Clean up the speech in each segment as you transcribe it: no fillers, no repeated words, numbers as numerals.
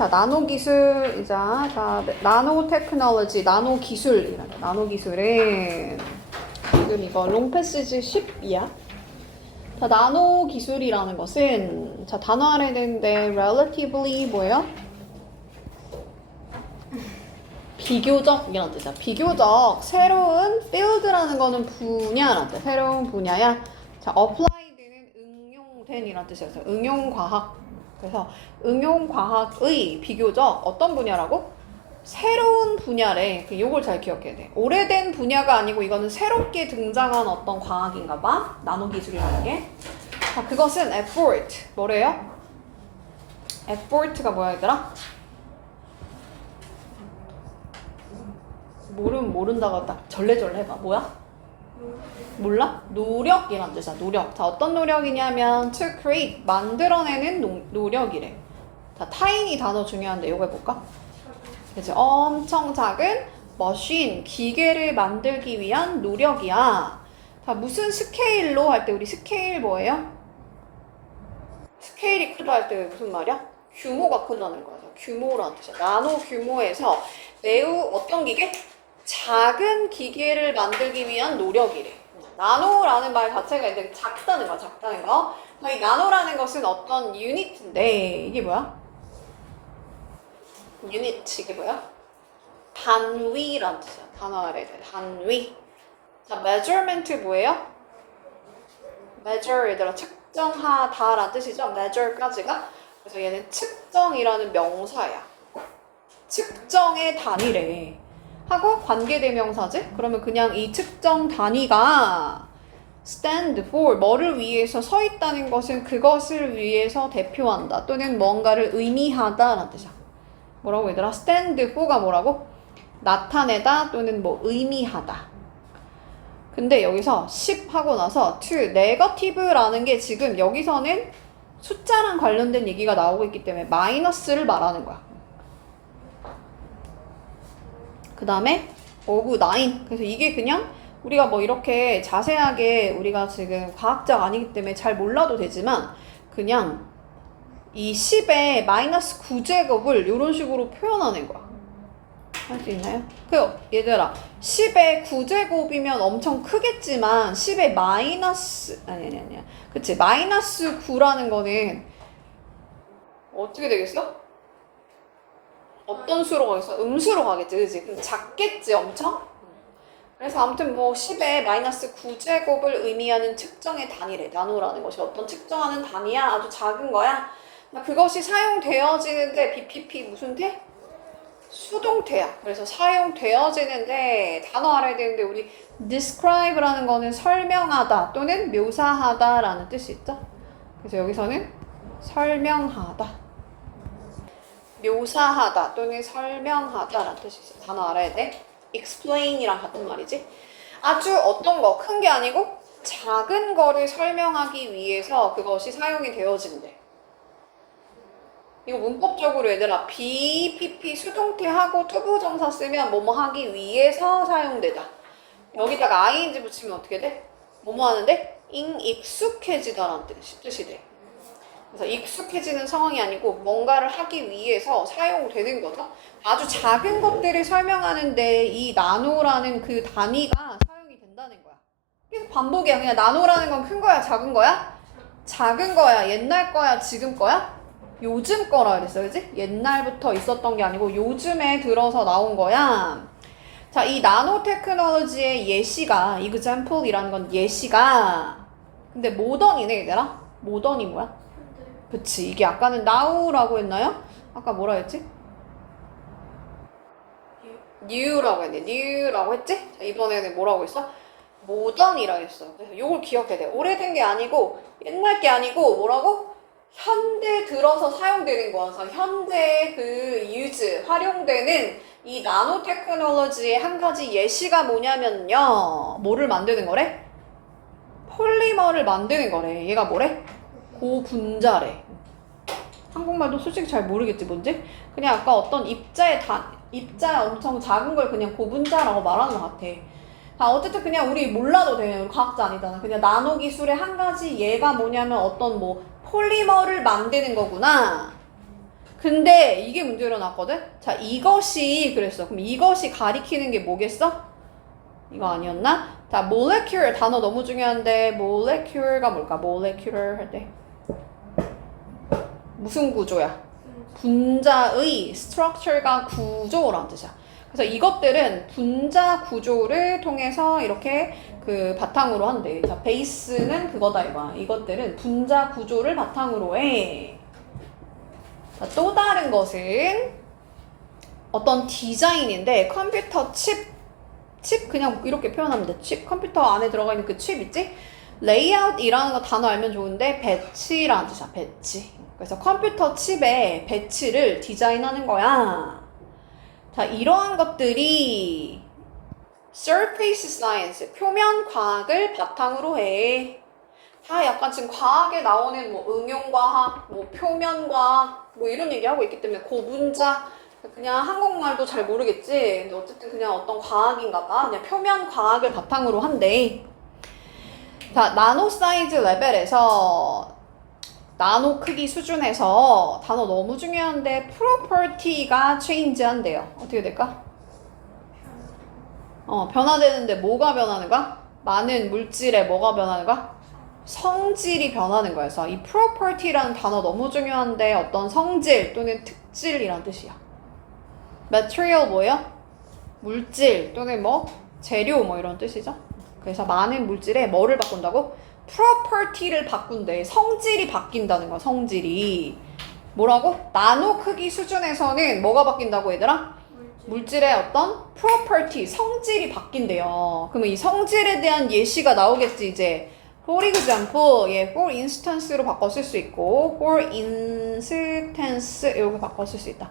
자, 나노 기술이자, 자, 나노 테크놀로지, 나노 기술이란다. 나노 기술은 지금 이거 롱 패시지 10이야. 자, 나노 기술이라는 것은, 자, 단어 알아야 되는데, relatively 뭐예요? 비교적이라는 뜻이야. 비교적 새로운 field라는 거는 분야라는 뜻. 새로운 분야야. 자, applied는 응용된이라는 뜻이었어요. 응용과학. 그래서 응용과학의 비교적 어떤 분야라고? 새로운 분야래. 요걸 잘 기억해야 돼. 오래된 분야가 아니고 이거는 새롭게 등장한 어떤 과학인가 봐. 나노기술이라는 게. 자, 그것은 effort. 뭐래요? effort가 뭐야 얘들아? 모른다고 딱 절레절레 해봐. 뭐야? 몰라? 노력이란 뜻이야. 노력. 자, 어떤 노력이냐면 to create, 만들어내는 노력이래. 자, tiny 단어 중요한데 이거 해볼까? 그치? 엄청 작은 머신, 기계를 만들기 위한 노력이야. 자, 무슨 스케일로 할 때 우리 스케일 뭐예요? 스케일이 크다 할 때 무슨 말이야? 규모가 크다는 거야. 규모라는 뜻이야. 나노 규모에서 매우 어떤 기계? 작은 기계를 만들기 위한 노력이래. 나노라는 말 자체가 이제 작다는 거야, 작다는 거. 이 나노라는 것은 어떤 유닛인데, 이게 뭐야? 유닛, 이게 뭐야? 단위라는 뜻이야. 단어 알아야 돼. 단위. 자, measurement 뭐예요? measure, 얘들아, 측정하다라는 뜻이죠. measure까지가. 그래서 얘는 측정이라는 명사야. 측정의 단위래. 하고 관계대명사지? 그러면 그냥 이 측정 단위가 stand for, 뭐를 위해서 서 있다는 것은 그것을 위해서 대표한다. 또는 뭔가를 의미하다라는 뜻이야. 뭐라고 얘들아? stand for가 뭐라고? 나타내다 또는 뭐 의미하다. 근데 여기서 10 하고 나서 to, negative라는 게 지금 여기서는 숫자랑 관련된 얘기가 나오고 있기 때문에 마이너스를 말하는 거야. 그 다음에 오브 9. 그래서 이게 그냥 우리가 뭐 이렇게 자세하게 우리가 지금 과학자가 아니기 때문에 잘 몰라도 되지만 그냥 이 10의 마이너스 9제곱을 이런 식으로 표현하는 거야. 할 수 있나요? 얘들아, 10의 9제곱이면 엄청 크겠지만 10의 마이너스 아니야. 그치? 마이너스 9라는 거는 어떻게 되겠어? 어떤 수로 가겠어? 음수로 가겠지, 그치? 그럼 작겠지, 엄청? 그래서 아무튼 뭐 10의 마이너스 9제곱을 의미하는 측정의 단위래. 나노라는 것이 어떤 측정하는 단위야? 아주 작은 거야? 그것이 사용되어지는데 BPP 무슨 태? 수동태야. 그래서 사용되어지는데 단어 알아야 되는데 우리 describe라는 거는 설명하다 또는 묘사하다라는 뜻이 있죠? 그래서 여기서는 설명하다. 묘사하다 또는 설명하다라는 뜻이 있어. 단어 알아야 돼. explain이랑 같은 말이지. 아주 어떤 거, 큰 게 아니고 작은 거를 설명하기 위해서 그것이 사용이 되어진대. 이거 문법적으로 얘들아 BPP 수동태하고 투부정사 쓰면 뭐뭐 하기 위해서 사용되다. 여기다가 ing 붙이면 어떻게 돼? 뭐뭐 하는데? 익숙해지다라는 뜻이 돼. 그래서 익숙해지는 상황이 아니고 뭔가를 하기 위해서 사용되는 거죠. 아주 작은 것들을 설명하는데 이 나노라는 그 단위가 사용이 된다는 거야. 계속 반복이야. 그냥 나노라는 건 큰 거야, 작은 거야? 작은 거야, 옛날 거야, 지금 거야? 요즘 거라 그랬어, 그지? 옛날부터 있었던 게 아니고 요즘에 들어서 나온 거야. 자, 이 나노 테크놀로지의 예시가, example이라는 건 예시가, 근데 모던이네, 얘들아? 모던이 뭐야? 그치, 이게 아까는 now라고 했나요? 아까 뭐라 했지? new라고 했네. new라고 했지? 자, 이번에는 뭐라고 했어? 모던이라고 했어. 그래서 요걸 기억해야 돼. 오래된 게 아니고 옛날 게 아니고 뭐라고? 현대 들어서 사용되는 거야. 그래서 현대의 그 use, 활용되는 이 나노 테크놀로지의 한 가지 예시가 뭐냐면요. 뭐를 만드는 거래? 폴리머를 만드는 거래. 얘가 뭐래? 고분자래. 한국말도 솔직히 잘 모르겠지 뭔지? 그냥 아까 어떤 입자 엄청 작은 걸 그냥 고분자라고 말하는 것 같아. 자, 어쨌든 그냥 우리 몰라도 돼. 우리 과학자 아니잖아. 그냥 나노 기술의 한 가지 예가 뭐냐면 어떤 뭐 폴리머를 만드는 거구나. 근데 이게 문제로 났거든? 자, 이것이 그랬어. 그럼 이것이 가리키는 게 뭐겠어? 이거 아니었나? 자, molecular 단어 너무 중요한데 molecular가 뭘까? molecular 할 때 무슨 구조야? 분자의 structure가 구조라는 뜻이야. 그래서 이것들은 분자 구조를 통해서 이렇게 그 바탕으로 한대. 자, 베이스는 그거다 이거야. 이것들은 분자 구조를 바탕으로 해. 자, 또 다른 것은 어떤 디자인인데 컴퓨터 칩 그냥 이렇게 표현하면 돼. 칩 컴퓨터 안에 들어가 있는 그 칩 있지? 레이아웃이라는 거 단어 알면 좋은데 배치라는 뜻이야. 배치. 그래서 컴퓨터 칩에 배치를 디자인하는 거야. 자, 이러한 것들이 surface science, 표면 과학을 바탕으로 해. 다 약간 지금 과학에 나오는 뭐 응용과학, 뭐 표면과학, 뭐 이런 얘기하고 있기 때문에 고분자, 그냥 한국말도 잘 모르겠지. 근데 어쨌든 그냥 어떤 과학인가 봐. 그냥 표면 과학을 바탕으로 한대. 자, 나노 사이즈 레벨에서 나노 크기 수준에서 단어 너무 중요한데 property가 change 한대요. 어떻게 될까? 변화되는데 뭐가 변하는가? 많은 물질에 뭐가 변하는가? 성질이 변하는 거야. 그래서 이 property라는 단어 너무 중요한데 어떤 성질 또는 특질이란 뜻이야. material 뭐예요? 물질 또는 뭐 재료 뭐 이런 뜻이죠. 그래서 많은 물질에 뭐를 바꾼다고? property를 바꾼대. 성질이 바뀐다는 거야. 성질이. 뭐라고? 나노 크기 수준에서는 뭐가 바뀐다고 얘들아? 물질의 어떤 property, 성질이 바뀐대요. 그러면 이 성질에 대한 예시가 나오겠지 이제. For example, 예, for instance로 바꿔 쓸 수 있고 for instance 이렇게 바꿔 쓸 수 있다.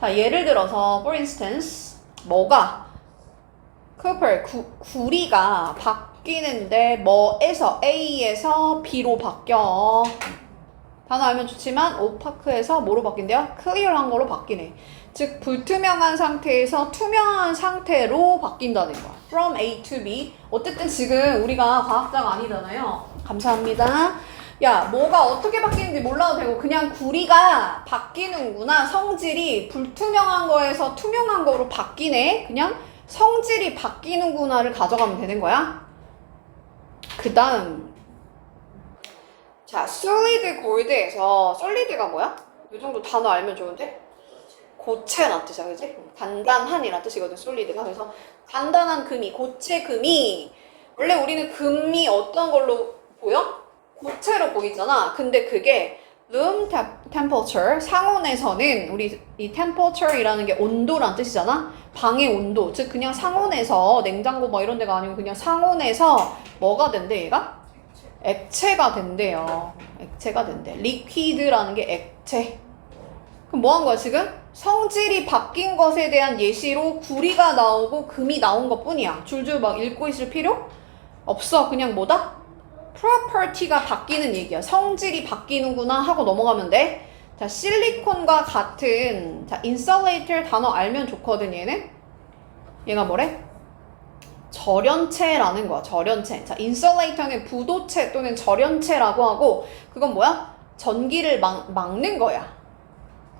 자, 예를 들어서 for instance 뭐가 copper, 구리가 바뀌는데 뭐에서 A에서 B로 바뀌어. 단어 알면 좋지만 opaque에서 뭐로 바뀐대요? clear한 거로 바뀌네. 즉 불투명한 상태에서 투명한 상태로 바뀐다는 거야. From A to B. 어쨌든 지금 우리가 과학자가 아니잖아요. 감사합니다. 야, 뭐가 어떻게 바뀌는지 몰라도 되고 그냥 구리가 바뀌는구나. 성질이 불투명한 거에서 투명한 거로 바뀌네. 그냥 성질이 바뀌는구나를 가져가면 되는 거야. 그 다음 자, solid gold에서 solid가 뭐야? 이 정도 단어 알면 좋은데? 고체란 뜻이야, 그지? 단단한이란 뜻이거든, 솔리드가. 그래서 단단한 금이, 고체 금이 원래 우리는 금이 어떤 걸로 보여? 고체로 보이잖아. 근데 그게 room temperature, 상온에서는 우리 이 temperature이라는 게 온도란 뜻이잖아. 방의 온도, 즉 그냥 상온에서 냉장고 뭐 이런 데가 아니고 그냥 상온에서 뭐가 된대, 얘가? 액체가 된대요. 액체가 된대. liquid라는 게 액체. 그럼 뭐 한 거야 지금? 성질이 바뀐 것에 대한 예시로 구리가 나오고 금이 나온 것 뿐이야. 줄줄 막 읽고 있을 필요 없어. 그냥 뭐다? property가 바뀌는 얘기야. 성질이 바뀌는구나 하고 넘어가면 돼. 자, 실리콘과 같은 자, insulator 단어 알면 좋거든 얘는. 얘가 뭐래? 절연체라는 거야. 절연체. 자, insulator는 부도체 또는 절연체라고 하고 그건 뭐야? 전기를 막는 거야.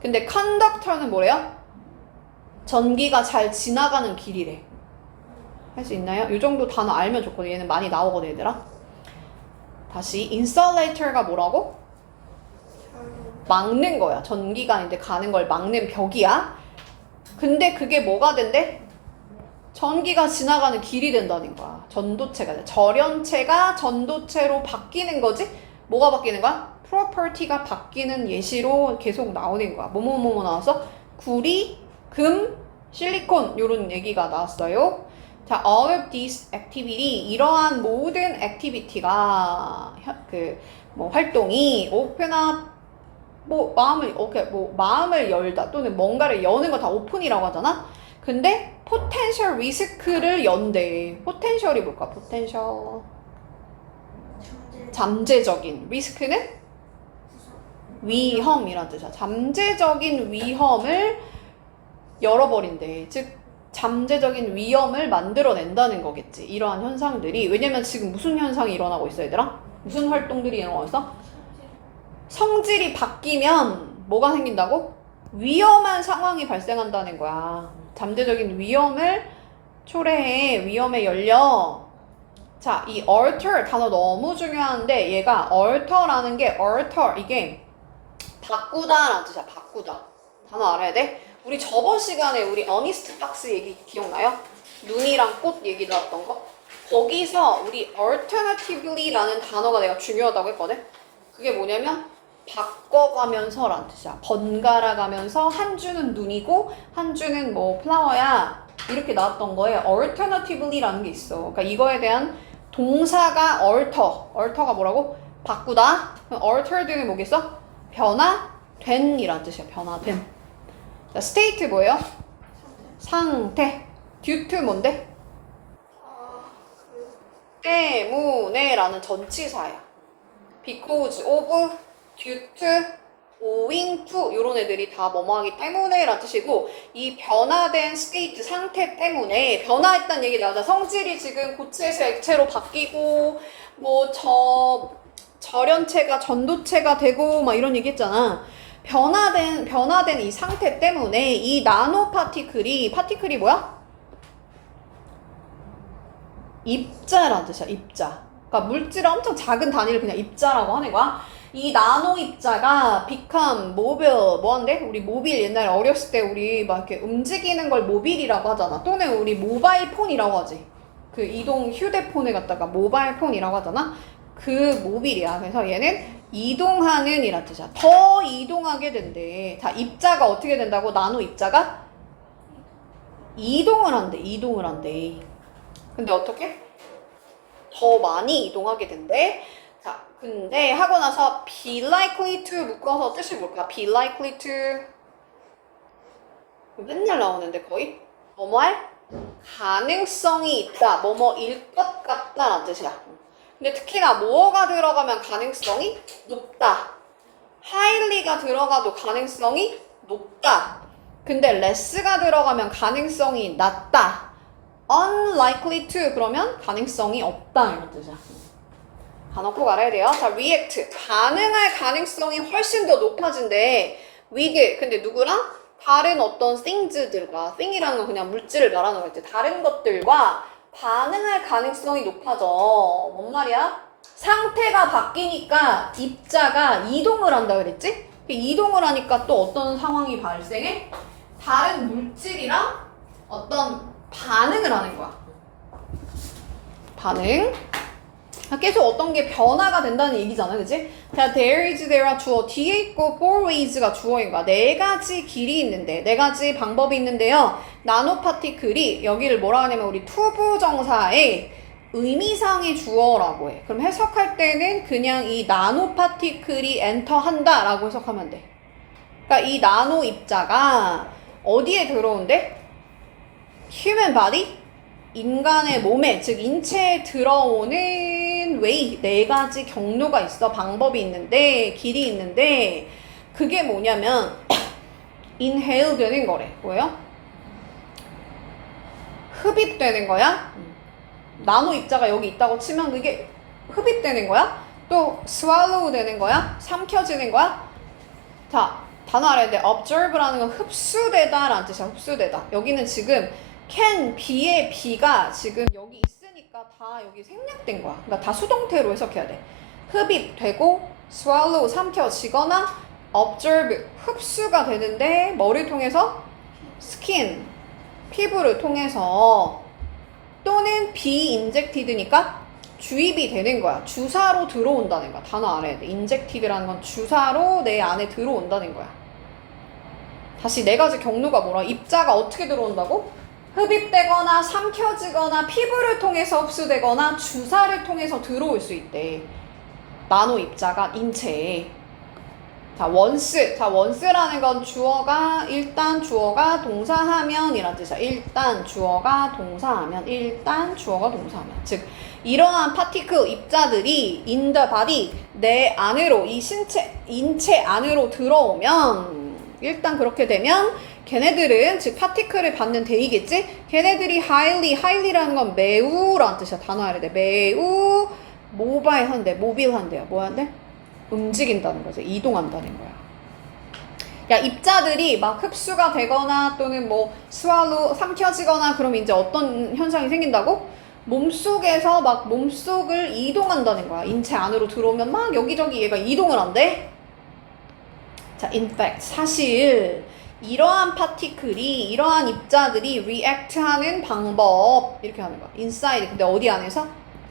근데 컨덕터는 뭐래요? 전기가 잘 지나가는 길이래. 할 수 있나요? 이 정도 단어 알면 좋거든. 얘는 많이 나오거든 얘들아. 다시 insulator가 뭐라고? 막는 거야. 전기가 아닌데 가는 걸 막는 벽이야. 근데 그게 뭐가 된대? 전기가 지나가는 길이 된다는 거야. 전도체가 돼. 절연체가 전도체로 바뀌는 거지? 뭐가 바뀌는 거야? property가 바뀌는 예시로 계속 나오는 거야. 뭐뭐뭐뭐 나왔어? 구리, 금, 실리콘 이런 얘기가 나왔어요. 자, all of these activity 이러한 모든 액티비티가 뭐 활동이 open up 뭐 마음을 열다 또는 뭔가를 여는 거 다 오픈이라고 하잖아. 근데 potential risk를 연대. potential이 뭘까? potential 잠재적인 리스크는 위험이란 뜻이야. 잠재적인 위험을 열어버린대. 즉 잠재적인 위험을 만들어낸다는 거겠지. 이러한 현상들이. 왜냐면 지금 무슨 현상이 일어나고 있어 얘들아? 무슨 활동들이 일어나고 있어? 성질이 바뀌면 뭐가 생긴다고? 위험한 상황이 발생한다는 거야. 잠재적인 위험을 초래해. 위험에 열려. 자, 이 alter 단어 너무 중요한데 얘가 alter라는 게 alter 이게 바꾸다라는 뜻이야. 바꾸다. 단어 알아야 돼? 우리 저번 시간에 우리 어니스트 박스 얘기 기억나요? 눈이랑 꽃 얘기 나왔던 거? 거기서 우리 alternatively라는 단어가 내가 중요하다고 했거든? 그게 뭐냐면 바꿔가면서라는 뜻이야. 번갈아 가면서 한 주는 눈이고 한 주는 뭐 플라워야. 이렇게 나왔던 거에 alternatively라는 게 있어. 그러니까 이거에 대한 동사가 alter가 뭐라고? 바꾸다. 그럼 altered는 뭐겠어? 변화된이라는 뜻이야. 변화된. 자, state 뭐예요? 상태. due to 뭔데? 때문에라는 전치사야. because of, due to, owing to 이런 애들이 다 뭐뭐하기 때문에라는 뜻이고 이 변화된 state 상태 때문에 변화했다는 얘기 나오자. 성질이 지금 고체에서 액체로 바뀌고 뭐 절연체가 전도체가 되고 막 이런 얘기 했잖아. 변화된 이 상태 때문에 이 나노 파티클이 뭐야? 입자라는 뜻이야. 입자. 그러니까 물질의 엄청 작은 단위를 그냥 입자라고 하는 거야. 이 나노 입자가 become 모빌 뭐한데? 우리 모빌 옛날에 어렸을 때 우리 막 이렇게 움직이는 걸 모빌이라고 하잖아. 또는 우리 모바일 폰이라고 하지. 그 이동 휴대폰에 갖다가 모바일 폰이라고 하잖아. 그 모빌이야. 그래서 얘는 이동하는 이란 뜻이야. 더 이동하게 된대. 자, 입자가 어떻게 된다고? 나노 입자가 이동을 한대. 근데 어떻게? 더 많이 이동하게 된대. 자, 근데 하고 나서 be likely to 묶어서 뜻이 뭘까? be likely to 맨날 나오는데 거의 뭐뭐할 가능성이 있다. 뭐뭐일 것 같다라는 뜻이야. 근데 특히나 뭐가 들어가면 가능성이 높다. highly가 들어가도 가능성이 높다. 근데 less가 들어가면 가능성이 낮다. unlikely to 그러면 가능성이 없다 이런 뜻이야. 단어 꼭 알아야 돼요. 자, react 반응할 가능성이 훨씬 더 높아진대. with 근데 누구랑? 다른 어떤 things들과 thing이라는 건 그냥 물질을 말하는 거겠지. 다른 것들과 반응할 가능성이 높아져. 뭔 말이야? 상태가 바뀌니까 입자가 이동을 한다 그랬지? 이동을 하니까 또 어떤 상황이 발생해? 다른 물질이랑 어떤 반응을 하는 거야. 반응. 계속 어떤 게 변화가 된다는 얘기잖아, 그치? 자, there is, there가 주어, 뒤에 있고 four ways가 주어인 거야. 네 가지 길이 있는데, 네 가지 방법이 있는데요. 나노 파티클이 여기를 뭐라 하냐면 우리 투부정사의 의미상의 주어라고 해. 그럼 해석할 때는 그냥 이 나노 파티클이 엔터한다 라고 해석하면 돼. 그러니까 이 나노 입자가 어디에 들어온대? human body? 인간의 몸에, 즉 인체에 들어오는 웨이, 네 가지 경로가 있어. 방법이 있는데, 길이 있는데 그게 뭐냐면 inhale 되는 거래. 뭐예요? 흡입되는 거야. 나노 입자가 여기 있다고 치면 그게 흡입되는 거야. 또 swallow 되는 거야. 삼켜지는 거야. 자, 단어 알아야 돼. observe라는 건 흡수되다 라는 뜻이야. 흡수되다. 여기는 지금 can be의 be가 지금 여기 있으니까 다 여기 생략된 거야. 그러니까 다 수동태로 해석해야 돼. 흡입되고 swallow 삼켜지거나 observe 흡수가 되는데 뭐를 통해서? skin 피부를 통해서 또는 be injected니까 주입이 되는 거야. 주사로 들어온다는 거야. 단어 알아야 돼. injected라는 건 주사로 내 안에 들어온다는 거야. 다시 네 가지 경로가 뭐라? 입자가 어떻게 들어온다고? 흡입되거나 삼켜지거나 피부를 통해서 흡수되거나 주사를 통해서 들어올 수 있대. 나노 입자가 인체에. 자, once. 자, once라는 건 일단 주어가 동사하면 이란 뜻이야. 일단 주어가 동사하면. 즉, 이러한 파티클 입자들이 in the body, 내 안으로, 이 인체 안으로 들어오면, 일단 그렇게 되면 걔네들은 즉 파티클을 받는 대이겠지? 걔네들이 highly라는 건 매우라는 뜻이야. 단어 알아야 돼. 매우 모빌한대요. 뭐 한대? 움직인다는 거지. 이동한다는 거야. 야, 입자들이 막 흡수가 되거나 또는 뭐 스왈로 삼켜지거나 그러면 이제 어떤 현상이 생긴다고? 몸속에서 막 몸속을 이동한다는 거야. 인체 안으로 들어오면 막 여기저기 얘가 이동을 한대. 자, in fact, 사실 이러한 파티클이, 이러한 입자들이 react하는 방법 이렇게 하는 거야. inside, 근데 어디 안에서?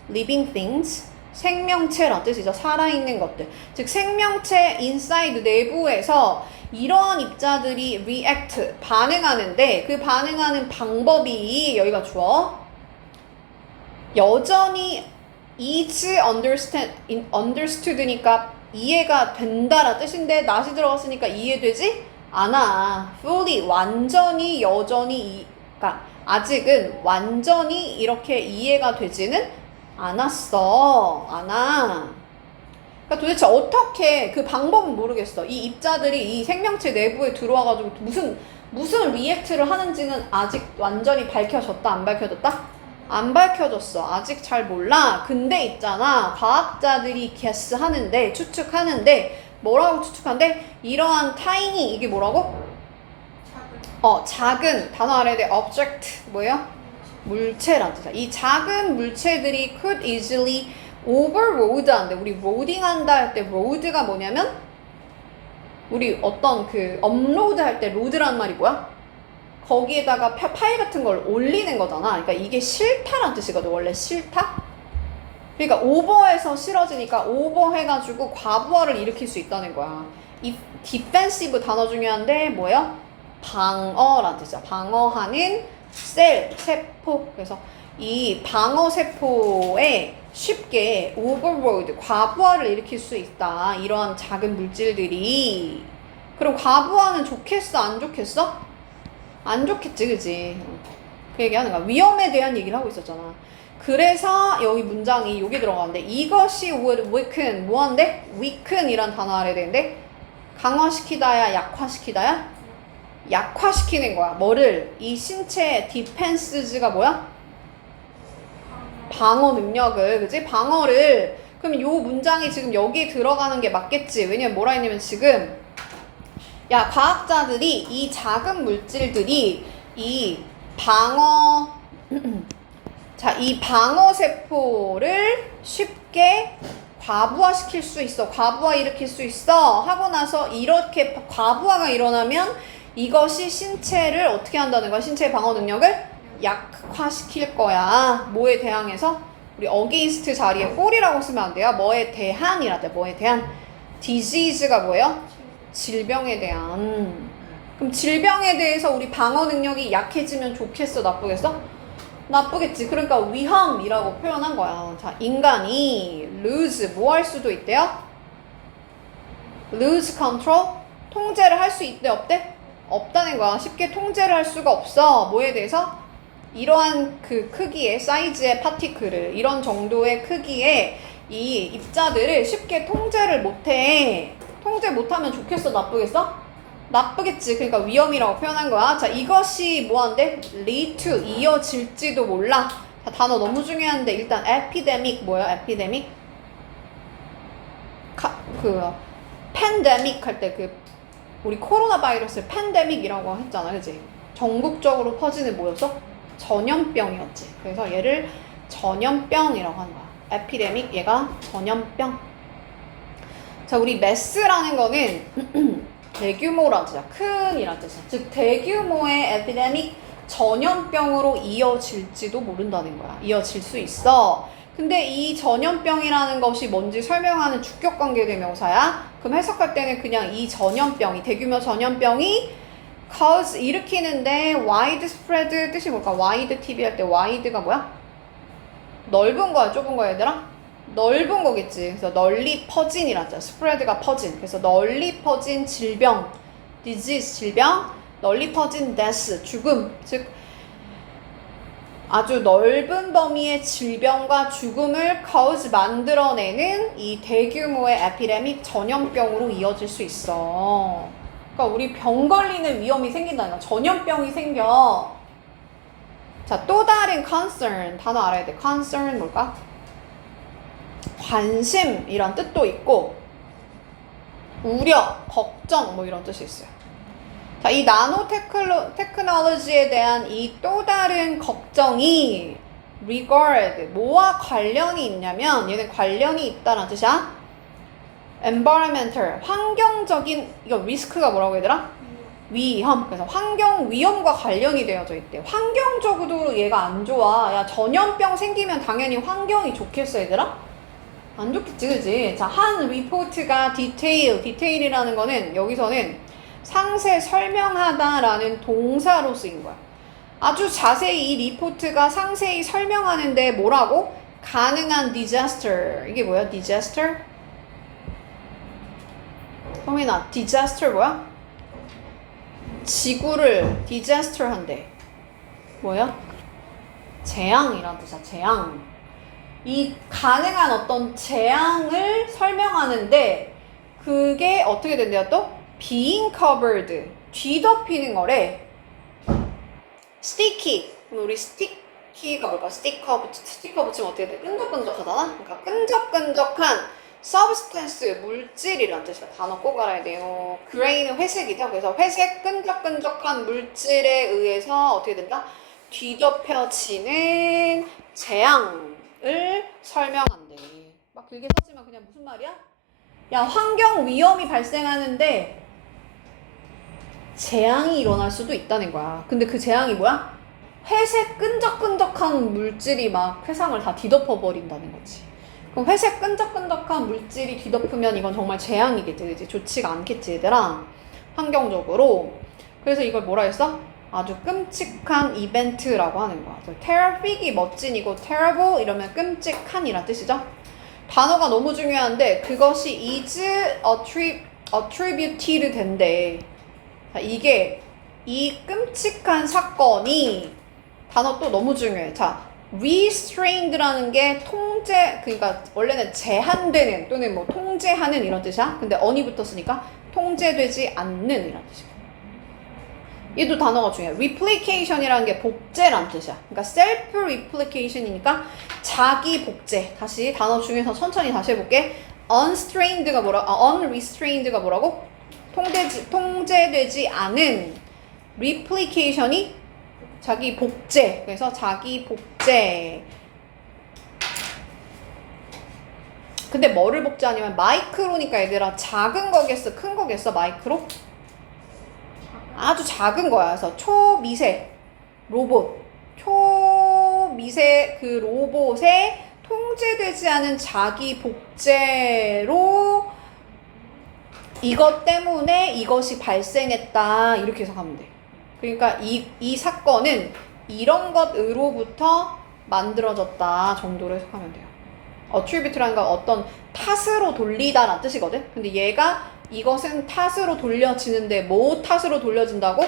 living things, 생명체란 뜻이죠. 살아있는 것들. 즉 생명체 inside 내부에서 이러한 입자들이 react, 반응하는데 그 반응하는 방법이 여기가 주어. 여전히 is understood니까 이해가 된다라 뜻인데 not이 들어갔으니까 이해되지 않아. fully, 완전히, 여전히, 그러니까 아직은 완전히 이렇게 이해가 되지는 않았어. 그러니까 도대체 어떻게 그 방법은 모르겠어. 이 입자들이 이 생명체 내부에 들어와가지고 무슨 리액트를 하는지는 아직 완전히 밝혀졌다, 안 밝혀졌다? 안 밝혀졌어. 아직 잘 몰라. 근데 있잖아. 과학자들이 guess하는데, 추측하는데, 뭐라고 추측하는데? 이러한 tiny, 이게 뭐라고? 작은, 단어 아래에 object, 뭐예요? 물체란 뜻이야. 이 작은 물체들이 could easily overload 한대. 우리 로딩 한다 할 때 로드가 뭐냐면, 우리 어떤 그 업로드 할 때 로드란 말이 뭐야? 거기에다가 파일 같은 걸 올리는 거잖아. 그러니까 이게 싫다란 뜻이거든. 원래 싫다? 그러니까 오버해서 싫어지니까 오버해가지고 과부하를 일으킬 수 있다는 거야. 이 디펜시브 단어 중요한데 뭐예요? 방어란 뜻이야. 방어하는 셀, 세포. 그래서 이 방어 세포에 쉽게 오버로드, 과부하를 일으킬 수 있다. 이러한 작은 물질들이. 그럼 과부하는 좋겠어? 안 좋겠어? 안 좋겠지, 그지? 그 얘기하는 거야. 위험에 대한 얘기를 하고 있었잖아. 그래서 여기 문장이 여기 들어가는데 이것이 would weaken, 뭐한데? weaken 이란 단어 아래에 되는데 강화시키다야, 약화시키다야? 약화시키는 거야. 뭐를? 이 신체 디펜스즈가 뭐야? 방어 능력을, 그지? 방어를. 그럼 요 문장이 지금 여기 들어가는 게 맞겠지? 왜냐면 뭐라 했냐면 지금 야, 과학자들이 이 작은 물질들이 이 방어 자, 이 방어 세포를 쉽게 과부하시킬 수 있어. 과부하 일으킬 수 있어. 하고 나서 이렇게 과부하가 일어나면 이것이 신체를 어떻게 한다는 거야? 신체의 방어 능력을 약화시킬 거야. 뭐에 대항해서? 우리 against 자리에 for이라고 쓰면 안 돼요. 뭐에 대한이라 돼. 뭐에 대한. disease가 뭐예요? 질병에 대한. 그럼 질병에 대해서 우리 방어 능력이 약해지면 좋겠어? 나쁘겠어? 나쁘겠지. 그러니까 위험이라고 표현한 거야. 자, 인간이 lose 뭐 할 수도 있대요? lose control? 통제를 할 수 있대? 없대? 없다는 거야. 쉽게 통제를 할 수가 없어. 뭐에 대해서? 이러한 그 크기의 사이즈의 파티클을, 이런 정도의 크기의 이 입자들을 쉽게 통제를 못해. 통제 못하면 좋겠어? 나쁘겠어? 나쁘겠지. 그러니까 위험이라고 표현한 거야. 자, 이것이 뭐한데? lead to, 이어질지도 몰라. 자, 단어 너무 중요한데 일단 epidemic 뭐야? epidemic? 팬데믹 할 때 우리 코로나 바이러스를 팬데믹이라고 했잖아. 그치? 전국적으로 퍼지는 뭐였어? 전염병이었지. 그래서 얘를 전염병이라고 하는 거야. 에피데믹, 얘가 전염병. 자, 우리 매스라는 거는 대규모란 뜻이야. 큰이란 뜻이야. 즉 대규모의 에피데믹, 전염병으로 이어질지도 모른다는 거야. 이어질 수 있어. 근데 이 전염병이라는 것이 뭔지 설명하는 주격관계 대명사야. 그럼 해석할 때는 그냥 이 전염병이, 대규모 전염병이 cause, 일으키는데 widespread 뜻이 뭘까? wide TV 할 때 wide가 뭐야? 넓은 거야, 좁은 거야, 얘들아? 넓은 거겠지. 그래서 널리 퍼진이라죠. spread가 퍼진. 그래서 널리 퍼진 질병, disease, 질병, 널리 퍼진 death, 죽음. 즉 아주 넓은 범위의 질병과 죽음을 cause, 만들어내는 이 대규모의 에피데믹, 전염병으로 이어질 수 있어. 그러니까 우리 병 걸리는 위험이 생긴다는 거야. 전염병이 생겨. 자, 또 다른 concern, 단어 알아야 돼. concern 뭘까? 관심 이런 뜻도 있고 우려, 걱정 뭐 이런 뜻이 있어요. 자, 이 나노 테크놀로지에 대한 이 또 다른 걱정이 regard, 뭐와 관련이 있냐면 얘는 관련이 있다는 뜻이야. environmental, 환경적인, 이거 리스크가 뭐라고 얘들아? 위험. 그래서 환경 위험과 관련이 되어져 있대. 환경적으로 얘가 안 좋아. 야, 전염병 생기면 당연히 환경이 좋겠어, 얘들아? 안 좋겠지, 그지? 자, 한 리포트가 디테일이라는 거는 여기서는 상세 설명하다라는 동사로 쓰인 거야. 아주 자세히 이 리포트가 상세히 설명하는데 뭐라고? 가능한 disaster. 이게 뭐야? disaster? 성민아, disaster 뭐야? 지구를 disaster 한대. 뭐야? 재앙이란 뜻이야, 재앙. 이 가능한 어떤 재앙을 설명하는데 그게 어떻게 된대요 또? being covered, 뒤덮이는 거래. sticky, 그럼 우리 sticky가 뭘까? 스티커 붙이면 어떻게 돼? 끈적끈적하잖아? 그러니까 끈적끈적한 substance, 물질이란 뜻이야. 단어 꼭 알아야 돼요. grain은 회색이죠. 그래서 회색 끈적끈적한 물질에 의해서 어떻게 된다? 뒤덮여지는 재앙을 설명한대. 막 길게 썼지만 그냥 무슨 말이야? 야, 환경 위험이 발생하는데 재앙이 일어날 수도 있다는 거야. 근데 그 재앙이 뭐야? 회색 끈적끈적한 물질이 막 세상을 다 뒤덮어 버린다는 거지. 그럼 회색 끈적끈적한 물질이 뒤덮으면 이건 정말 재앙이겠지, 그치? 좋지가 않겠지, 얘들아. 환경적으로. 그래서 이걸 뭐라 했어? 아주 끔찍한 이벤트라고 하는 거야. terrific이 멋진이고 terrible 이러면 끔찍한이란 뜻이죠. 단어가 너무 중요한데 그것이 is attributed 된대. 자, 이게 이 끔찍한 사건이 단어 또 너무 중요해. 자, restrained라는 게 통제, 그러니까 원래는 제한되는 또는 뭐 통제하는 이런 뜻이야. 근데 on이 붙었으니까 통제되지 않는 이런 뜻이야. 얘도 단어가 중요해. replication이라는 게 복제란 뜻이야. 그러니까 self-replication이니까 자기 복제. 다시 단어 중에서 천천히 다시 해볼게. unrestrained가 뭐라고? 통제되지 않은 replication이 자기 복제. 그래서 자기 복제. 근데 뭐를 복제하냐면 마이크로니까 얘들아 작은 거겠어? 큰 거겠어? 마이크로? 아주 작은 거야. 그래서 초미세 로봇, 초미세 그 로봇에 통제되지 않은 자기 복제로 이것 때문에 이것이 발생했다. 이렇게 해석하면 돼. 그러니까 이 사건은 이런 것으로부터 만들어졌다 정도로 해석하면 돼요. attribute라는 건 어떤 탓으로 돌리다라는 뜻이거든. 근데 얘가 이것은 탓으로 돌려지는데 뭐 탓으로 돌려진다고?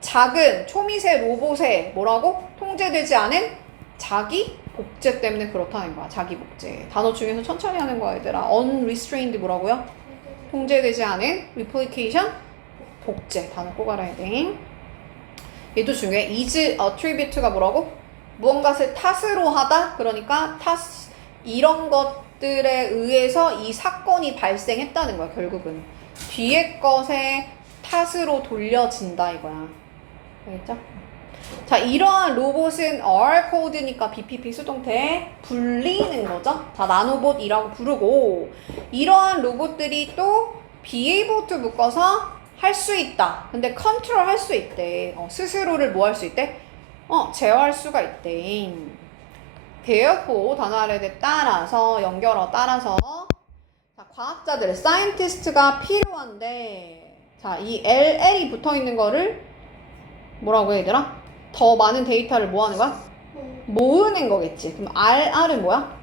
작은 초미세 로봇에 뭐라고? 통제되지 않은 자기 복제 때문에 그렇다는 거야. 자기 복제. 단어 중에서 천천히 하는 거야, 얘들아. unrestrained 뭐라고요? 통제되지 않은 replication 복제. 단어 꼭 알아야 돼. 얘도 중요해. is attribute가 뭐라고? 무언가를 탓으로 하다? 그러니까 이런 것들에 의해서 이 사건이 발생했다는 거야, 결국은. 뒤에 것에 탓으로 돌려진다 이거야. 알겠죠? 자, 이러한 로봇은 R 코드니까 BPP 수동태에 불리는 거죠. 자, 나노봇이라고 부르고, 이러한 로봇들이 또 be able to 묶어서 할 수 있다. 근데 컨트롤 할 수 있대. 스스로를 뭐 할 수 있대? 제어할 수가 있대. therefore 단어 아래에 따라서 따라서 자, 과학자들 scientist가 필요한데 자, 이 LL이 붙어 있는 거를 뭐라고 해, 얘들아? 더 많은 데이터를 뭐 하는 거야? 모으는 거겠지. 그럼 RR은 뭐야?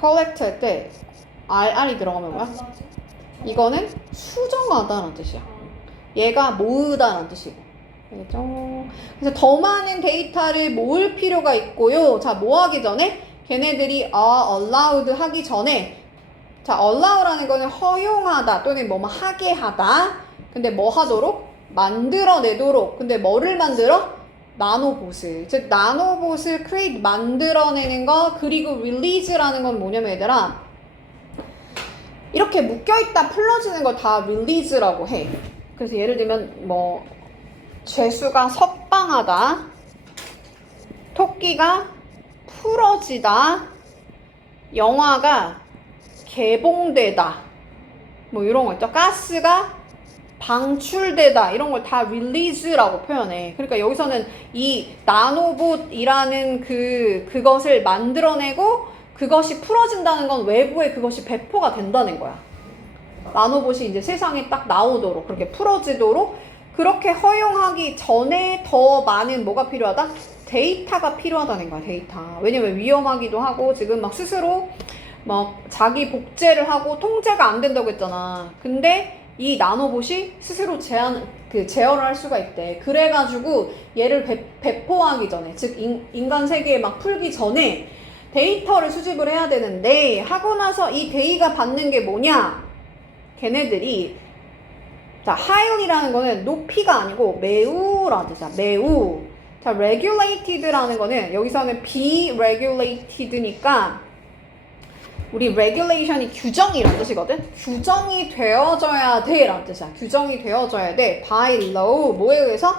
collect 할 때 RR이 들어가면 뭐야? 이거는 수정하다라는 뜻이야. 얘가 모으다라는 뜻이고. 알겠죠? 그래서 더 많은 데이터를 모을 필요가 있고요. 자, 뭐 하기 전에? 걔네들이 allowed 하기 전에 자, allow라는 거는 허용하다 또는 뭐뭐 하게 하다. 근데 뭐 하도록? 만들어내도록. 근데 뭐를 만들어? 나노봇을. 즉 나노봇을 create 만들어내는 거. 그리고 release라는 건 뭐냐면 얘들아 이렇게 묶여있다 풀러지는 걸 다 release라고 해. 그래서 예를 들면 뭐 죄수가 석방하다, 토끼가 풀어지다, 영화가 개봉되다, 뭐 이런 거 있죠. 가스가 방출되다, 이런 걸 다 release라고 표현해. 그러니까 여기서는 이 나노봇이라는 그것을 만들어내고 그것이 풀어진다는 건 외부에 그것이 배포가 된다는 거야. 나노봇이 이제 세상에 딱 나오도록, 그렇게 풀어지도록, 그렇게 허용하기 전에 더 많은 뭐가 필요하다? 데이터가 필요하다는 거야, 데이터. 왜냐면 위험하기도 하고, 지금 막 스스로 막 자기 복제를 하고 통제가 안 된다고 했잖아. 근데 이 나노봇이 스스로 제어를 할 수가 있대. 그래가지고 얘를 배포하기 전에, 즉 인간 세계에 막 풀기 전에 데이터를 수집을 해야 되는데, 하고 나서 이 데이가 받는 게 뭐냐? 걔네들이, 자, highly라는 거는 높이가 아니고 매우라는 뜻이야. 매우. 자, regulated라는 거는 여기서는 be regulated니까 우리 regulation이 규정이라는 뜻이거든. 규정이 되어져야 돼 라는 뜻이야. 규정이 되어져야 돼. by law. 뭐에 의해서?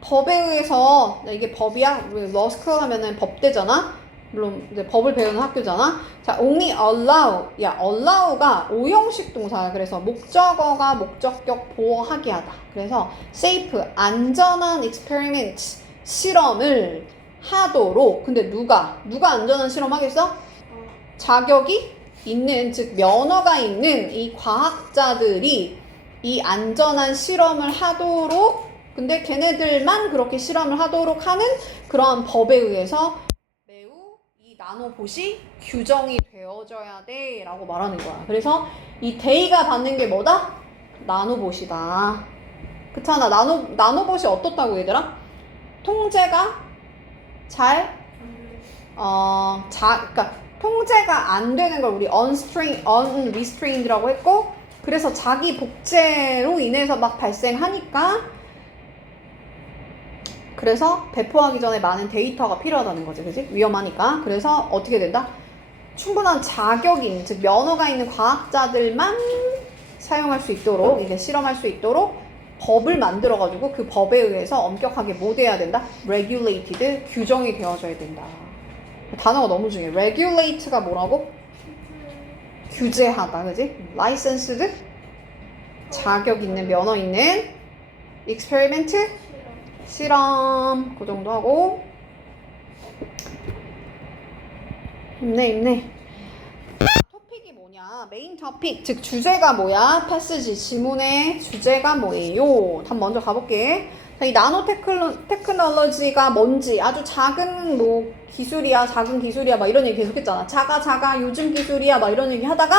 법에 의해서. 이게 법이야. 우리 law school 하면은 법대잖아. 물론 이제 법을 배우는 학교잖아. 자, only allow. 야, allow가 오형식 동사야. 그래서 목적어가 목적격 보호하게 하다. 그래서 safe, 안전한 experiment, 실험을 하도록. 근데 누가 안전한 실험 하겠어? 자격이 있는, 즉 면허가 있는 이 과학자들이 이 안전한 실험을 하도록, 근데 걔네들만 그렇게 실험을 하도록 하는 그러한 법에 의해서 매우 이 나노봇이 규정이 되어져야 돼 라고 말하는 거야. 그래서 이 데이가 받는 게 뭐다? 나노봇이다. 그렇잖아. 나노봇이 어떻다고 얘들아? 통제가 그러니까 통제가 안 되는 걸 우리 unrestrained라고 했고, 그래서 자기 복제로 인해서 막 발생하니까, 그래서 배포하기 전에 많은 데이터가 필요하다는 거지, 그지? 위험하니까. 그래서 어떻게 된다? 충분한 자격인, 즉 면허가 있는 과학자들만 사용할 수 있도록, 이제 실험할 수 있도록 법을 만들어가지고 그 법에 의해서 엄격하게 뭐 돼야 된다? regulated, 규정이 되어져야 된다. 단어가 너무 중요해. regulate가 뭐라고? 규제하다, 그지? licensed, 자격 있는, 면허 있는, experiment, 실험, 그 정도 하고. 힘내. 토픽이 뭐냐? 메인 토픽, 즉 주제가 뭐야? 패스지, 지문의 주제가 뭐예요? 답 먼저 가볼게. 자, 이 나노 테크놀로지가 뭔지, 아주 작은 뭐 기술이야, 작은 기술이야, 막 이런 얘기 계속 했잖아. 작아, 요즘 기술이야, 막 이런 얘기 하다가,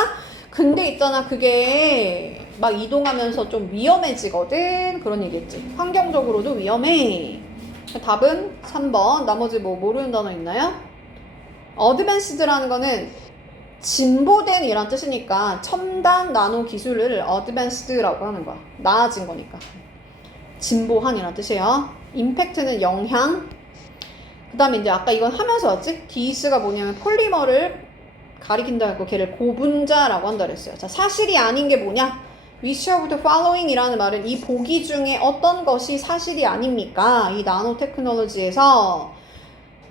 근데 있잖아, 그게 막 이동하면서 좀 위험해지거든. 그런 얘기 했지. 환경적으로도 위험해. 답은 3번. 나머지 뭐 모르는 단어 있나요? 어드밴스드라는 거는 진보된 이란 뜻이니까 첨단 나노 기술을 어드밴스드라고 하는 거야. 나아진 거니까. 진보한 이란 뜻이에요. 임팩트는 영향. 그 다음에 이제 아까 이건 하면서 왔지? 디스가 뭐냐면 폴리머를 가리킨다 했고 걔를 고분자라고 한다 그랬어요. 자, 사실이 아닌 게 뭐냐? Which of the following 이라는 말은 이 보기 중에 어떤 것이 사실이 아닙니까? 이 나노 테크놀로지에서.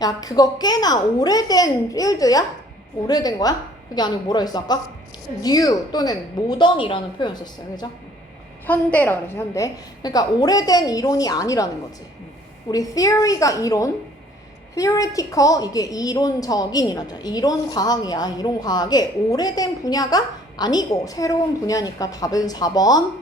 야, 그거 꽤나 오래된 필드야? 오래된 거야? 그게 아니고 뭐라 했어 아까? new 또는 modern이라는 표현 썼어요. 그죠? 현대라 그래서 현대. 그러니까 오래된 이론이 아니라는 거지. 우리 theory가 이론, theoretical 이게 이론적인 이라죠. 이론 과학이야. 이론 과학의 오래된 분야가 아니고 새로운 분야니까 답은 4번.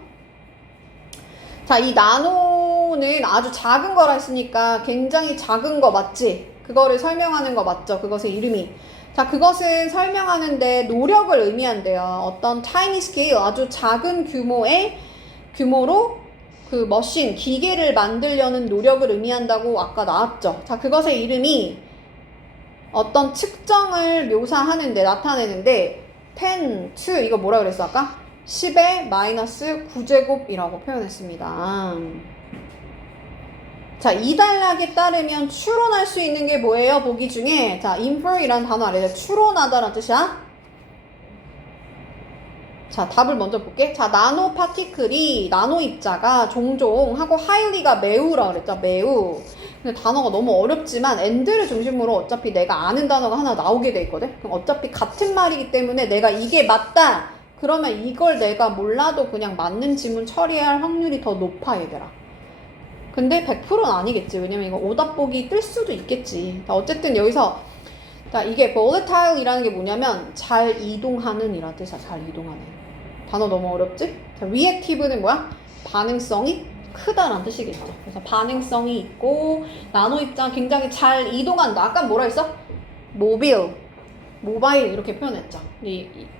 자, 이 나노는 아주 작은 거라 했으니까 굉장히 작은 거 맞지? 그거를 설명하는 거 맞죠? 그것의 이름이. 자, 그것은 설명하는데 노력을 의미한대요. 어떤 tiny scale, 아주 작은 규모로 그 머신, 기계를 만들려는 노력을 의미한다고 아까 나왔죠. 자, 그것의 이름이 어떤 측정을 묘사하는데, 나타내는데 10 to, 이거 뭐라 그랬어 아까? 10의 마이너스 9제곱이라고 표현했습니다. 자, 이 단락에 따르면 추론할 수 있는 게 뭐예요? 보기 중에. 자, infer이라는 단어 아래에 추론하다라는 뜻이야. 자, 답을 먼저 볼게. 자, 나노 파티클이, 나노 입자가 종종 하고 하이리가 매우라 그랬죠. 매우. 근데 단어가 너무 어렵지만 and를 중심으로 어차피 내가 아는 단어가 하나 나오게 돼 있거든. 그럼 어차피 같은 말이기 때문에 내가 이게 맞다. 그러면 이걸 내가 몰라도 그냥 맞는 지문 처리할 확률이 더 높아, 얘들아. 근데 100%는 아니겠지. 왜냐면 이거 오답 보기 뜰 수도 있겠지. 자, 어쨌든 여기서 자, 이게 volatile이라는 게 뭐냐면 잘 이동하는 이라는 뜻이야. 잘 이동하는. 단어 너무 어렵지? 자, reactive는 뭐야? 반응성이 크다라는 뜻이겠죠. 그래서 반응성이 있고 나노 입자 굉장히 잘 이동한다. 아까 뭐라 했어? 모바일 이렇게 표현했죠.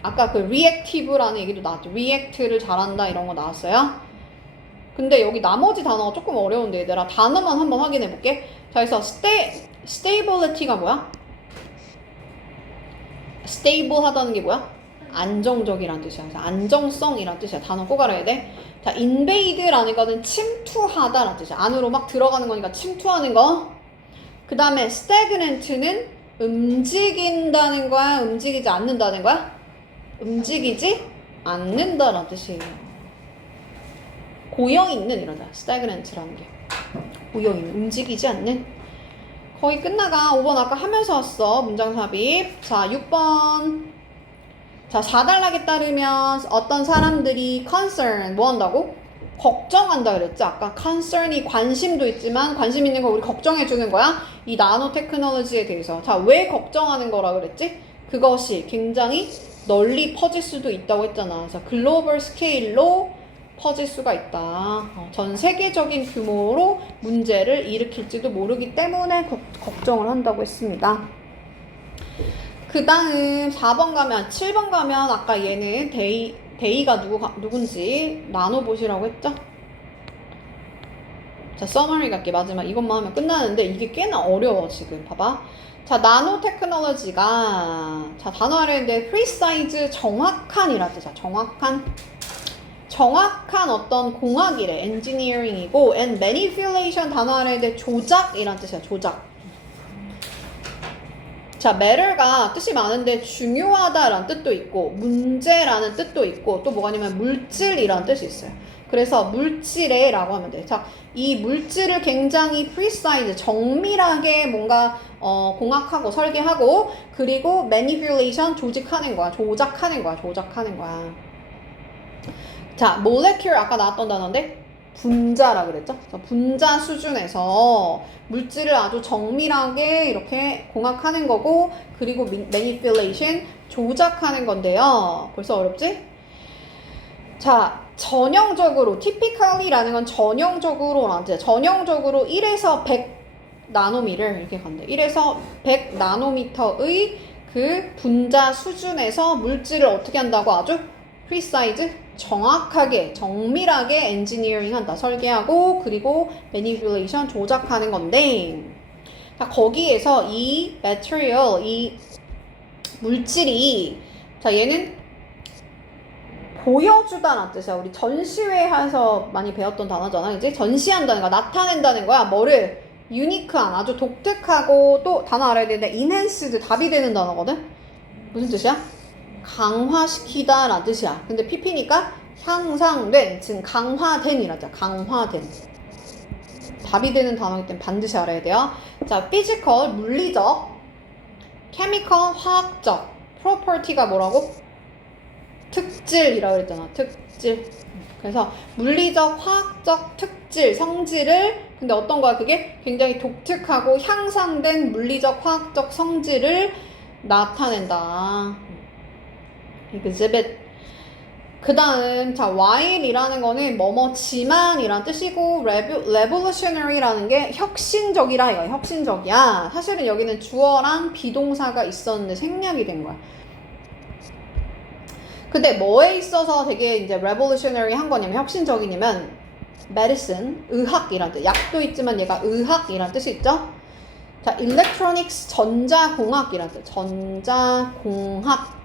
아까 그 reactive라는 얘기도 나왔죠. react를 잘한다 이런 거 나왔어요. 근데 여기 나머지 단어가 조금 어려운데 얘들아 단어만 한번 확인해 볼게. 자, 그래서 stability가 뭐야? stable 하다는 게 뭐야? 안정적이란 뜻이야. 그래서 안정성이란 뜻이야. 단어 꼭 알아야 돼. 자, invade라는 거는 침투하다란 뜻이야. 안으로 막 들어가는 거니까 침투하는 거. 그 다음에 stagnant는 움직인다는 거야? 움직이지 않는다는 거야? 움직이지 않는다란 뜻이에요. 고여있는 이러다. stagnant라는 게. 고여있는, 움직이지 않는. 거의 끝나가. 5번 아까 하면서 왔어. 문장 삽입. 자, 6번. 자, 4단락에 따르면 어떤 사람들이 concern 뭐 한다고? 걱정한다 그랬지. 아까 concern이 관심도 있지만 관심 있는 거 우리 걱정해 주는 거야. 이 나노 테크놀로지에 대해서. 자, 왜 걱정하는 거라 그랬지? 그것이 굉장히 널리 퍼질 수도 있다고 했잖아. 그래서 글로벌 스케일로 퍼질 수가 있다. 전 세계적인 규모로 문제를 일으킬지도 모르기 때문에 걱정을 한다고 했습니다. 그 다음 4번 가면 7번 가면 아까 얘는 데이가 누군지 나눠보시라고 했죠? 자, 서머리 갈게. 마지막 이것만 하면 끝나는데 이게 꽤나 어려워 지금. 봐봐. 자, 나노 테크놀로지가 자, 단어 하려는데 precise 정확한이라 뜻이야. 정확한 어떤 공학이래. engineering이고 and manipulation 단어 하려는데 조작이란 뜻이야. 조작. 자, matter가 뜻이 많은데 중요하다라는 뜻도 있고 문제라는 뜻도 있고 또 뭐가 있냐면 물질이라는 뜻이 있어요. 그래서 물질에 라고 하면 돼. 자, 이 물질을 굉장히 precise, 정밀하게 뭔가 공학하고 설계하고 그리고 manipulation, 조작하는 거야. 자, molecule 아까 나왔던 단어인데 분자라 그랬죠? 분자 수준에서 물질을 아주 정밀하게 이렇게 공학하는 거고 그리고 manipulation, 조작하는 건데요. 벌써 어렵지? 자, 전형적으로 typically라는 건 전형적으로 1에서 100 나노미를 이렇게 간대. 1에서 100 나노미터의 그 분자 수준에서 물질을 어떻게 한다고 아주 precise, 정확하게, 정밀하게 엔지니어링 한다. 설계하고 그리고 매니플레이션, 조작하는 건데 자, 거기에서 이 material, 이 물질이 자, 얘는 보여주다라는 뜻이야. 우리 전시회에서 많이 배웠던 단어잖아. 이제 전시한다는 거야. 나타낸다는 거야. 뭐를? 유니크한, 아주 독특하고 또 단어 알아야 되는데 enhanced, 답이 되는 단어거든? 무슨 뜻이야? 강화시키다 라는 뜻이야. 근데 PP니까 향상된, 즉 강화된이라죠. 강화된. 답이 되는 단어이기 때문에 반드시 알아야 돼요. 자, physical, 물리적, chemical, 화학적, property가 뭐라고? 특질이라고 그랬잖아. 특질. 그래서 물리적, 화학적 특질, 성질을 근데 어떤 거야? 그게 굉장히 독특하고 향상된 물리적, 화학적 성질을 나타낸다. exhibit. 그 다음 자, while이라는 거는 뭐뭐지만이란 뜻이고 revolutionary라는 게 혁신적이라 이거야. 혁신적이야. 사실은 여기는 주어랑 비동사가 있었는데 생략이 된 거야. 근데 뭐에 있어서 되게 이제 revolutionary 한 거냐면 혁신적이냐면 medicine, 의학이란 뜻. 약도 있지만 얘가 의학이란 뜻이 있죠. 자, electronics, 전자공학이란 뜻. 전자공학.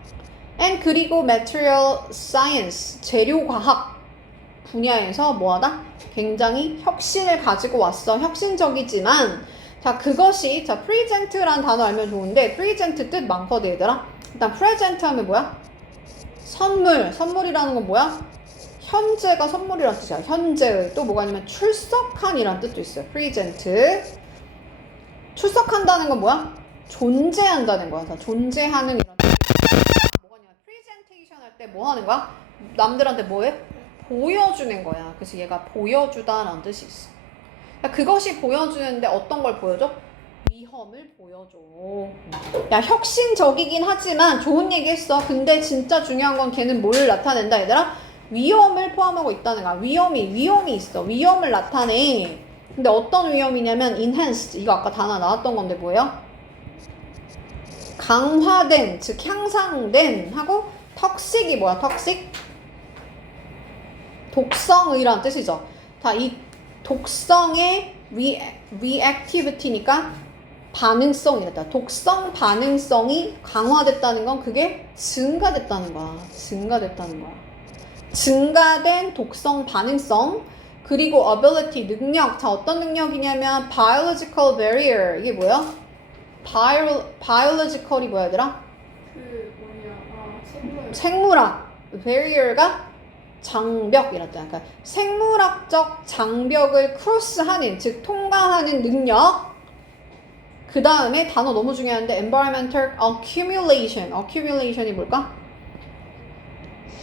and 그리고 material science, 재료과학 분야에서 뭐하다? 굉장히 혁신을 가지고 왔어. 혁신적이지만 자, 그것이 자, present라는 단어 알면 좋은데 present 뜻 많거든 얘들아. 일단 present 하면 뭐야? 선물이라는 건 뭐야? 현재가 선물이라는 뜻이야. 현재의. 또 뭐가 있냐면 출석한이라는 뜻도 있어요. present. 출석한다는 건 뭐야? 존재한다는 거야. 존재하는 이런 뜻. 뭐가 있냐면 presentation 할 때 뭐 하는 거야? 남들한테 뭐해? 보여주는 거야. 그래서 얘가 보여주다라는 뜻이 있어. 그러니까 그것이 보여주는데 어떤 걸 보여줘? 위험을 보여줘. 야, 혁신적이긴 하지만 좋은 얘기 했어. 근데 진짜 중요한 건 걔는 뭘 나타낸다 얘들아? 위험을 포함하고 있다는 거야. 위험이 있어. 위험을 나타내. 근데 어떤 위험이냐면 enhanced. 이거 아까 단어 나왔던 건데 뭐예요? 강화된, 즉 향상된 하고 턱식이 뭐야? 턱식? 독성의란 뜻이죠. 자, 이 독성의 reactivity니까 반응성이랬다. 독성 반응성이 강화됐다는 건 그게 증가됐다는 거야. 증가된 독성 반응성, 그리고 ability 능력. 자, 어떤 능력이냐면 biological barrier. 이게 뭐야? biological이 뭐야 얘들아? 생물학. barrier가 장벽이라는 뜻. 그러니까 생물학적 장벽을 크로스하는, 즉 통과하는 능력. 그 다음에 단어 너무 중요한데 environmental accumulation이 뭘까?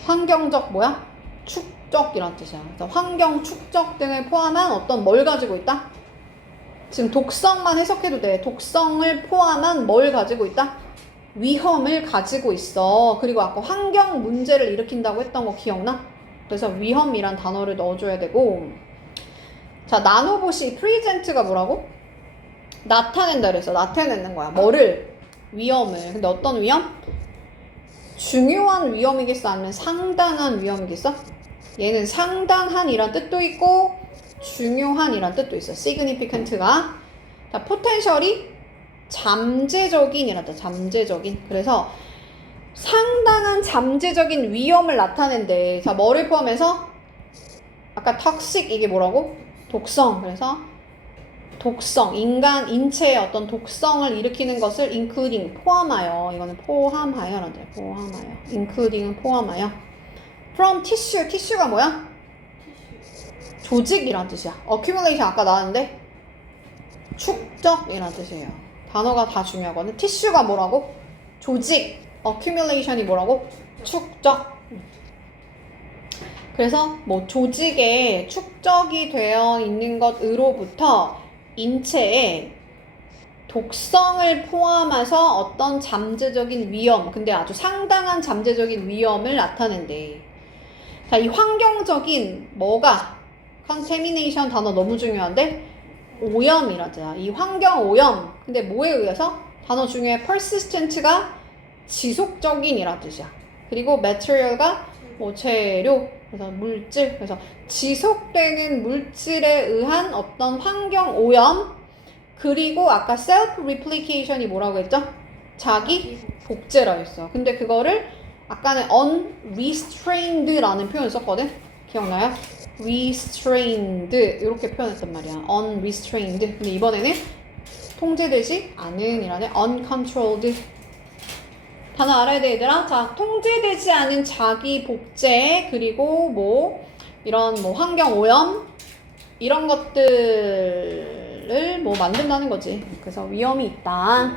환경적 뭐야? 축적이란 뜻이야. 그래서 환경 축적 등을 포함한 어떤 뭘 가지고 있다? 지금 독성만 해석해도 돼. 독성을 포함한 뭘 가지고 있다? 위험을 가지고 있어. 그리고 아까 환경 문제를 일으킨다고 했던 거 기억나? 그래서 위험이란 단어를 넣어줘야 되고. 자, 나노봇이 present가 뭐라고? 나타낸다 그랬어. 나타내는 거야. 뭐를? 위험을. 근데 어떤 위험? 중요한 위험이겠어? 아니면 상당한 위험이겠어? 얘는 상당한이란 뜻도 있고 중요한이란 뜻도 있어. significant가. 자, potential이 잠재적인이란 뜻. 잠재적인. 그래서 상당한 잠재적인 위험을 나타낸대. 자, 뭐를 포함해서? 아까 toxic 이게 뭐라고? 독성. 그래서 독성, 인간 인체의 어떤 독성을 일으키는 것을 including 포함하여. 이거는 포함하여라는 뜻이야. 포함하여. including은 포함하여. from tissue가 뭐야? 조직이란 뜻이야. accumulation 아까 나왔는데 축적이란 뜻이에요. 단어가 다 중요하거든. tissue가 뭐라고? 조직. accumulation이 뭐라고? 축적. 그래서 뭐 조직에 축적이 되어 있는 것으로부터 인체에 독성을 포함해서 어떤 잠재적인 위험, 근데 아주 상당한 잠재적인 위험을 나타낸대. 자, 이 환경적인 뭐가? contamination 단어 너무 중요한데 오염이란 뜻이야. 이 환경 오염. 근데 뭐에 의해서? 단어 중에 persistent가 지속적인이란 뜻이야. 그리고 material가 뭐 재료, 그래서 물질, 그래서 지속되는 물질에 의한 어떤 환경 오염. 그리고 아까 self replication이 뭐라고 했죠? 자기 복제라 했어. 근데 그거를 아까는 unrestrained라는 표현을 썼거든. 기억나요? restrained 이렇게 표현했단 말이야. unrestrained. 근데 이번에는 통제되지 않은 이라는 uncontrolled. 단어 알아야 돼 얘들아. 자, 통제되지 않은 자기 복제, 그리고 뭐 이런 뭐 환경 오염 이런 것들을 뭐 만든다는 거지. 그래서 위험이 있다.